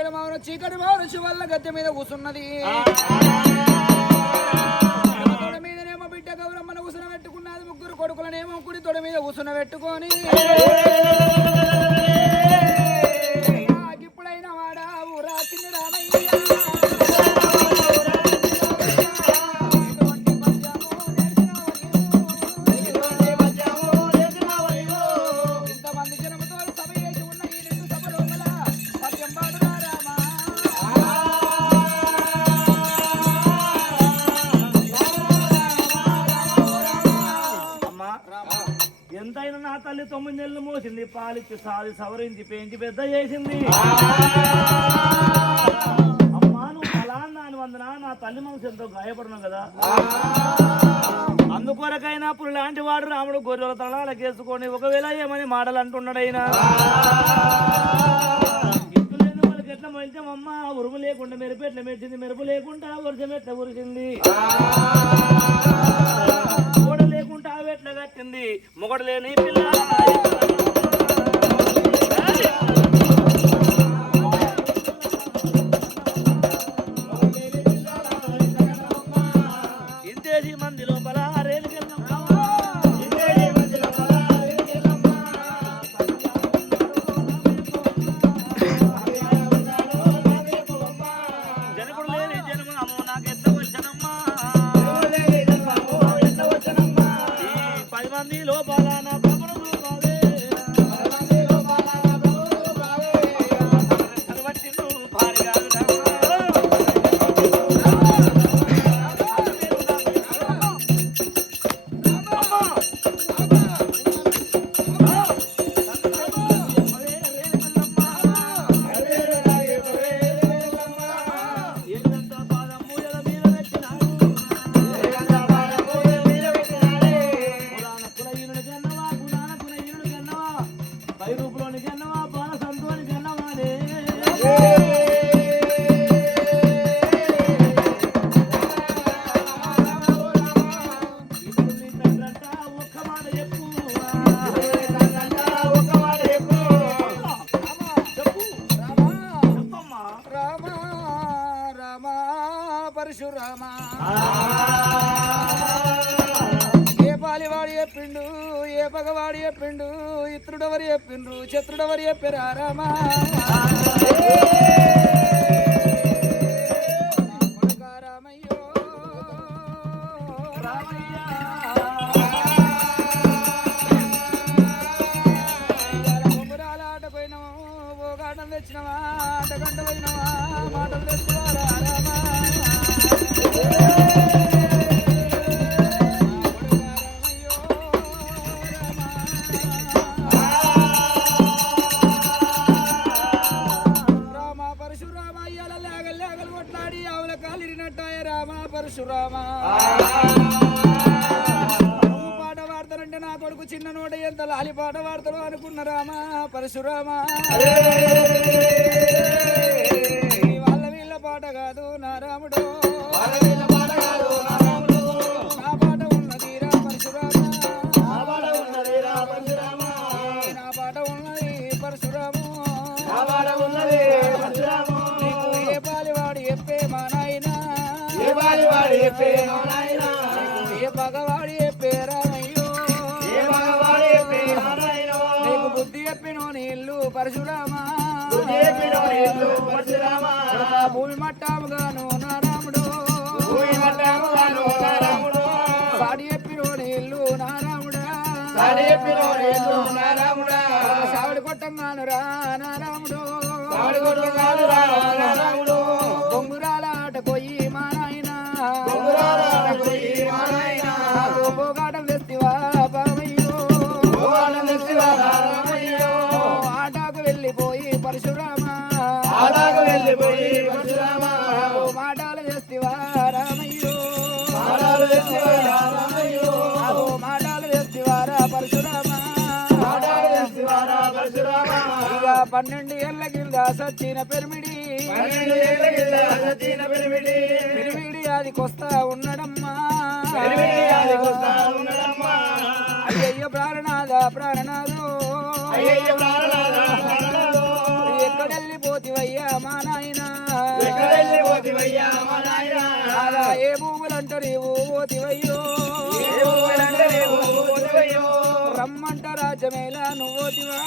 చీకటి మావన వల్ల గద్దె మీద కూసున్నది మీదనేమో బిడ్డ గౌరమ్మను కూసున పెట్టుకున్నది ముగ్గురు కొడుకులనేమో కుడి తొడ మీద కూసున పెట్టుకొని ఇప్పుడైనా వాడా ఊరా చిన్న రామయ్య ఎంతైనా నా తల్లి 9 నెలలు మోసింది పాలిచ్చి సాది సవరించి పెంచి పెద్ద చేసింది అమ్మా నువ్వు అలా నాని వందన నా తల్లి మనసు ఎంతో గాయపడినావు కదా అందుకొరకైనా అప్పుడు లాంటి వాడు రాముడు గొర్రెల తలాలకేసుకొని ఒకవేళ ఏమని మాటలు అంటున్నాడైనా ఇల్లు లేని వాళ్ళకి ఎట్లా మంచమమ్మ ఉరుము లేకుండా మెరుపు ఎట్లా మెచ్చింది మెరుపు లేకుండా వర్షం ఎట్లా ఉరిసింది గోడ లేకుండా ఎట్లా కట్టింది మొగడు లేని పిల్ల ఇంతేది మంది లోపల జనకుడు లేని జన్మము నాకెంత వచ్చనమ్మా 10 మంది లోపల నా ప్రభును చూపావే కలవట్టిను భారీగా పరశురామ ఏ పాలివాడు చెప్పిండు ఏ పగవాడు చెప్పిండు ఇత్రుడెవరు చెప్పిండ్రు శత్రుడెవరు చెప్పారా రామా రామయ్యో రామయ్య ఆట పోయినావా పోగాటం తెచ్చినవా ఆటగంట పోయినవా మాటలు తెచ్చుకోవాలా రామా పరశురామ పాట వాడతారంటే నా కొడుకు చిన్న నోట ఎంత లాలి పాట వాడతాడు అనుకున్న రామ పరశురామ వాళ్ళ వీళ్ళ పాట కాదు నా రాముడు నా పాట ఉన్నది రా పరశురామ నా పాట ఉన్నది పరశురాము ఏ పాలివాడు చెప్పే మా నాయనా ఏ పగవాడి చెప్పే రామయ్యో నీకు బుద్ధి చెప్పినో నీళ్ళు పరశురామా భూమి మట్టాముగాను నా రాముడు సాడి చెప్పినో నీళ్ళు నా రాముడా సావిడి కొట్టంగాను రా నా రాముడు బొంగురాల ఆట పోయి మా నాయన పోగాటం తెస్తివా బామయ్యో ఆటకు వెళ్ళిపోయి పరశురామ మాటలు తెస్తివా రామయ్యో మాటలు తెస్తివారా పరశురామ ఇక 12 ఏళ్ళ కింద సచ్చిన పెరిమిడి పెరిమిడి అదికొస్తా ఉన్నడమ్మా అయ్యయ్య ప్రాణనాథ ప్రాణనాథో ఎక్కడెళ్ళిపోతివయ్యా మా నాయనా ఎక్కడెళ్ళిపోతివయ్యా మా నాయనా అలా ఏ భూములంట నీవు పోతివయ్యో రమ్మంట రాజ్యమేలా నువ్వోతివా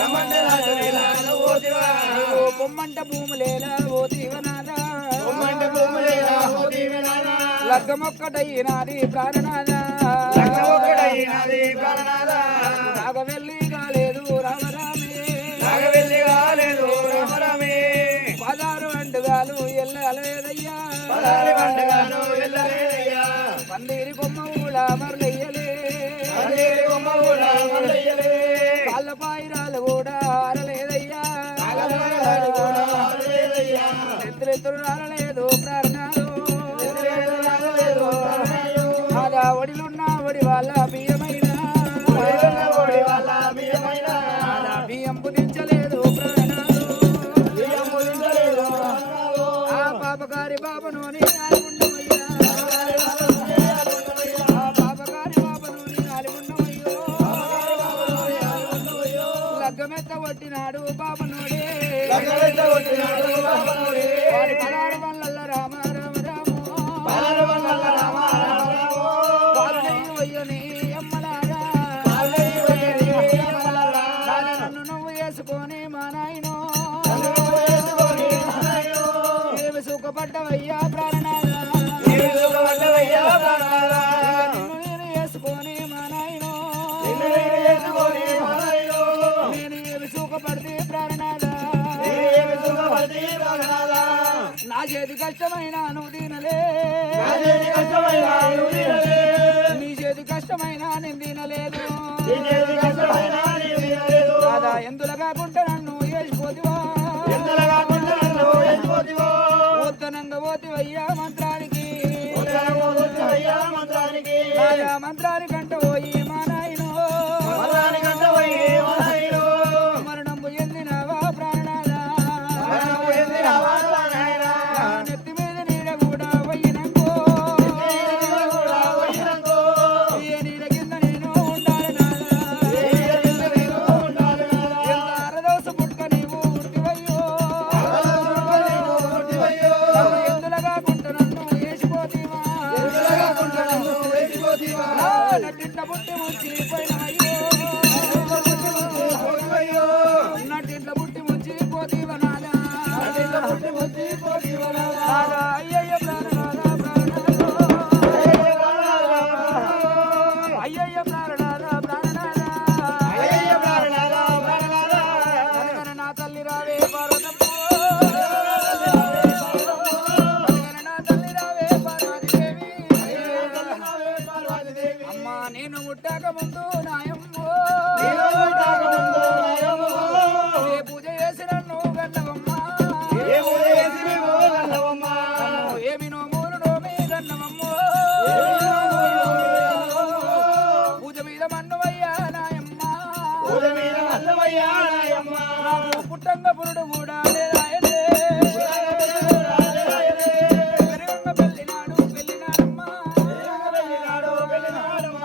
రమ్మంట రాజ్యమేలా నువ్వోతివా నువ్వు పొమ్మంట భూములేలా ఓతివనాదా పొమ్మంట భూములేలా ఓతివనాదా లగ్గమొక్కటైనాది ప్రాణనాదా లగ్గమొక్కటైనాది ప్రాణనాదా నాగవెల్లి కాలేదు రామరామే నాగవెల్లి కాలేదు రామరామే 16 అండుగాలు ఎల్లలేదయ్యా 16 అండుగాలు ఎల్లలేదయ్యా పందిరి కొమ్మ ఊళ్ళ మరలెయ్యలే పందిరి కొమ్మ ఊళ్ళ మరలెయ్యలే కాళ్ళ పాయిరాలు కూడా ఆరలేదయ్యా కాళ్ళపాయిరాలు కూడా ఆరలేదయ్యా ఎత్తులెత్తులు రాలలేదు ప్రాణాలు ఎత్తులెత్తులు ప్రాణాలు అలా ఒడిలున్న ఒడి వాళ్ళ బియ్యమైన ఒడి వాళ్ళ బియ్యమైన బియ్యం పుదించలేదు ప్రాణాలు బియ్యం పుదించలేదు ఆ పాపకారి పాపనోని ఆలుగుండమయ్యా ఆ పాపకారి పాపనోని ఆలుగుండమయ్యో లగ్గమెత్త కొట్టినాడు పాపనోడే లగ్గమెత్త కొట్టినాడు పాపనోడే వాడి 16 వల్ల రామ రామ రామో 16 వల్ల రామ రామ రామో పాలయ్యని అమ్మలారా పాలయ్యని అమ్మలారా నన్ను నువ్వు వేసుకొని మా నాయనో ఏమి సుఖపడ్డవయ్యా ప్రాణనాదా నిన్ను నేను వేసుకొని మా నాయనో నేను ఏమి సుఖపడితే ప్రాణనాదా నా చేతి కష్టమైన నువ్వు తినలే నీ చేతి కష్టమైన నేను తినలేదు కాదా ఎందులో కాకుండా నన్ను వేసిపోతివా ఉత్తనంగా పోతివయ్యా మంత్రానికి రాజా మంత్రానికంట పోయి మా నాయనో మరణంబు ఎందినవా ప్రాణనాదా నెత్తి మీద నీడ కూడా పోయినంకో ఏ నీడ కింద నేను ఉండాలి నాదా ఎంత అరదోస పుట్క నీవు ఉట్టివయ్యో ఎందులో కాకుండా నన్ను వేసిపోతీవా నటింట పుట్టి ముచ్చిపోయినవయ్యో నటింట పుట్టి ముచ్చిపోతీవా నాదా నాదా అయ్యయ్య ప్రాణనాదా ప్రాణనాదో అయ్యయ్య ప్రాణనాదా ప్రాణనాదా కనకన నా తల్లి రావే పార్వతమ్మ కనకన నా తల్లి రావే పార్వతీదేవి అమ్మా నేను ముట్టాక ముందు నాయమ్మో ఏ పూజ చేసి నన్ను గన్నవమ్మా నన్ను ఏమి నోములు నోమి గన్నవమ్మో పూజ మీద మన్నువయ్యా నాయమ్మా నాకు పుట్టంగ పురుడు కూడా లేదాయనే పెరుగంగ పెళ్ళినాడు పెళ్ళినాడమ్మా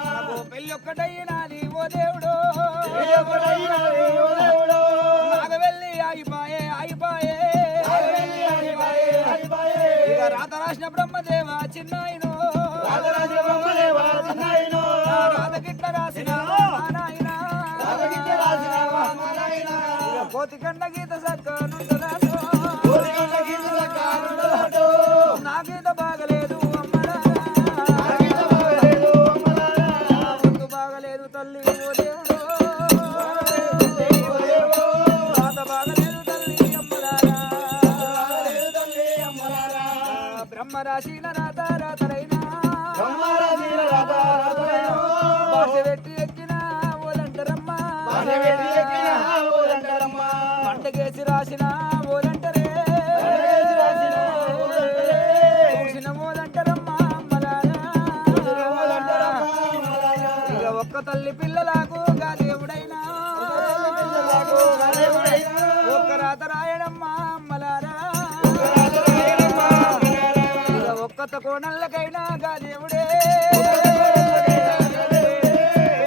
నాకు పెళ్ళి ఒక్కటైనాది ఓ దేవుడు నాగవెల్లి ఆగిపాయే ఆగిపాయే ఇక రాత రాసిన బ్రహ్మదేవ చిన్నాయనో రాత గిట్ల రాసిన మా నాయనా ఇక కోతి కన్న గీత సక్క నుండురాదు నా గీత బాగలేదు అమ్మడా ముందు బాగలేదు తల్లి ఓ దేవుడు రాత బాగలేదు తల్లి అమ్మలారా బ్రహ్మ రాసిన రాత రాతరైనా భాష పెట్టి ఎక్కిన ఓలంటరమ్మా పంటకేసి రాసిన ఓలంటరే చూసిన ఓలంటరమ్మా అమ్మలారా ఇక ఒక్క తల్లి పిల్లలకు గా దేవుడైనా ఒక్క రాత రాయడమ్మా అమ్మలారా ఇక ఒక్క కోణల్లకైనా గా దేవుడే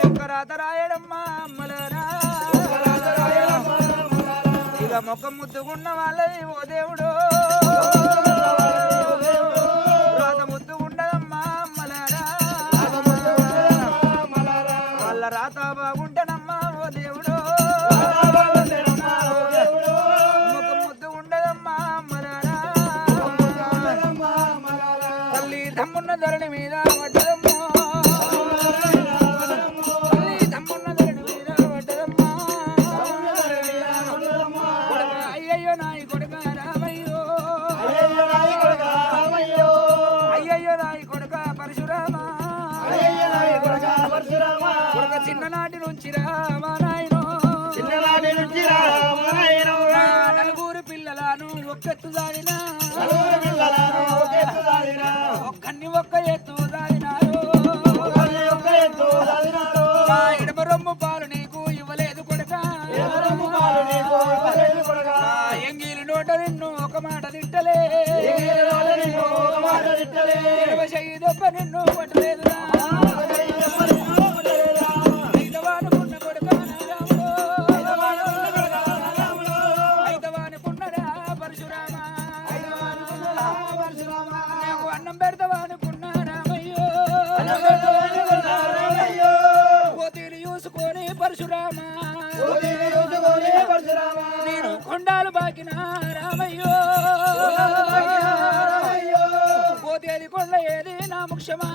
ఒక్క రాత రాయడమ్మా అమ్మలారా ఇక ముఖము ముద్దుగున్న వాళ్ళది ఓ దేవుడు రాత ముద్దు ఉండదమ్మా అమ్మలారా వాళ్ళ రాత బాగుంటేనమ్మా ఓ దేవుడు ముఖం ముద్దు ఉండదమ్మా అమ్మలారా తల్లి తమ్మున్న ధరణి మీద పడ్డదమ్మా తల్లి తమ్మున్న ధరణి మీద పడ్డదమ్మా అయ్యయ్యో నాయి కొడుక రామయ్యో అయ్యయ్యో నాయి కొడుక పరశురామ కొడుక చిన్ననాటి నుంచి రామా నాయనో నలుగురు పిల్లలను ఒక్కెత్తు దాడినా ఒక్కన్ని ఒక్క ఎత్తు దాడినారు ఎడమ రొమ్ము పాలు నీకు ఇవ్వలేదు కొడుక ఎంగిలి నోట నిన్ను ఒక మాట తిట్టలే చెయ్యి దెబ్బ నిన్ను కొట్టలేదురా ఐదవానుకున్న కొడుక ఐదవానుకున్నరా పరశురామ నీకు అన్నం పెడతావానుకున్నా రామయ్యో పోతీని చూసుకొని పరశురామ నేను కొండాలు బాకిన రామయ్యో పోతేది కొండ ఏది నా ముఖ్యమా